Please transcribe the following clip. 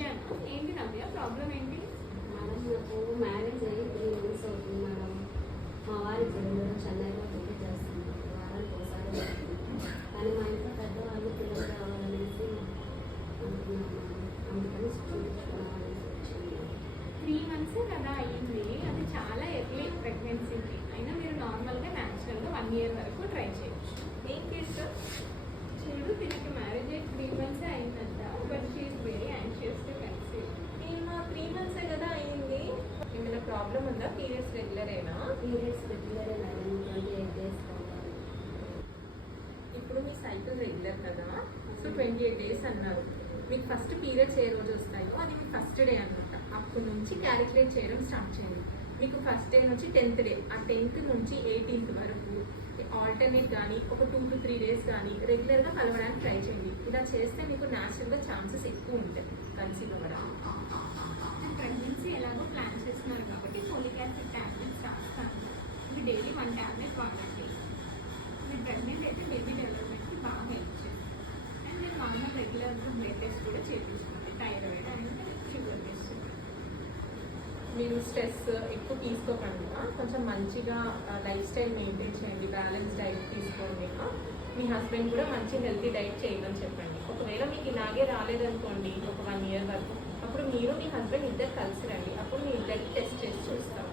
ఏంటి నవ్య ప్రాబ్లం ఏంటి? మేడం నాకు మ్యారేజ్ అయ్యి 3 months అవుతుంది మేడం. మా వారి ఇప్పుడు చెన్నైలో డ్యూటీ చేస్తున్నారు. వారానికి ఒకసారి వెళ్తున్నారు. కానీ మా ఇంట్లో పెద్దవాళ్ళు పిల్లలు కావాలనేసి అంటున్నాను మేడం. అందుకని చూపించుకోవాలనేసి వచ్చింది. 3 months కదా అయ్యింది. అది చాలా ఎర్లీ ప్రెగ్నెన్సీకి. అయినా మీరు నార్మల్గా న్యాచురల్గా 1 year వరకు ట్రై చేయొచ్చు. ఏం చేస్తారు చూడు, దీనికి మ్యారేజ్ అయ్యి 3 months అయిందంట. But she is very anxious to conceive. నేను 3 months కదా అయింది. ఏమైనా ప్రాబ్లం ఉందా? పీరియడ్స్ రెగ్యులరేనా? Periods regular madam. 28 days కావాలి. ఇప్పుడు మీ సైకిల్ రెగ్యులర్ కదా, సో 28 days అన్నారు. మీకు ఫస్ట్ పీరియడ్స్ ఏ రోజు వస్తాయో అది మీ ఫస్ట్ డే అనమాట. అప్పటి నుంచి క్యాలిక్యులేట్ చేయడం స్టార్ట్ చేయండి. మీకు ఫస్ట్ డే నుంచి 10th డే, ఆ 10th నుంచి 18th వరకు ఆల్టర్నేట్ కానీ ఒక 2 to 3 days కానీ రెగ్యులర్గా కలవడానికి ట్రై చేయండి. ఇలా చేస్తే మీకు న్యాచురల్గా ఛాన్సెస్ ఎక్కువ ఉంటాయి కన్సీవ్ అవ్వడానికి. ప్రెగ్నెన్సీ ఎలాగో ప్లాన్ చేస్తున్నారు కాబట్టి ఫోలిక్ యాసిడ్ ట్యాబ్లెట్స్ రాస్తాను. ఇవి డైలీ 1 tablet వాడండి. మీరు ప్రెగ్నెంట్ అయితే బేబీ డెవలప్మెంట్కి బాగా హెల్ప్ చేస్తుంది. అండ్ మీరు నార్మల్ రెగ్యులర్గా బ్లడ్ టెస్ట్ కూడా చేయించుకోండి. Thyroid and sugar test. మీరు స్ట్రెస్ ఎక్కువ తీసుకోకుండా కొంచెం మంచిగా లైఫ్ స్టైల్ మెయింటైన్ చేయండి. బ్యాలెన్స్ డైట్ తీసుకోండి. మీ హస్బెండ్ కూడా మంచి హెల్తీ డైట్ చేయమని చెప్పండి. ఒకవేళ మీకు ఇలాగే రాలేదనుకోండి ఒక 1 year వరకు, అప్పుడు మీరు మీ హస్బెండ్ ఇద్దరు కలిసి రండి. అప్పుడు మీ ఇద్దరికి టెస్ట్ చేసి చూస్తాం.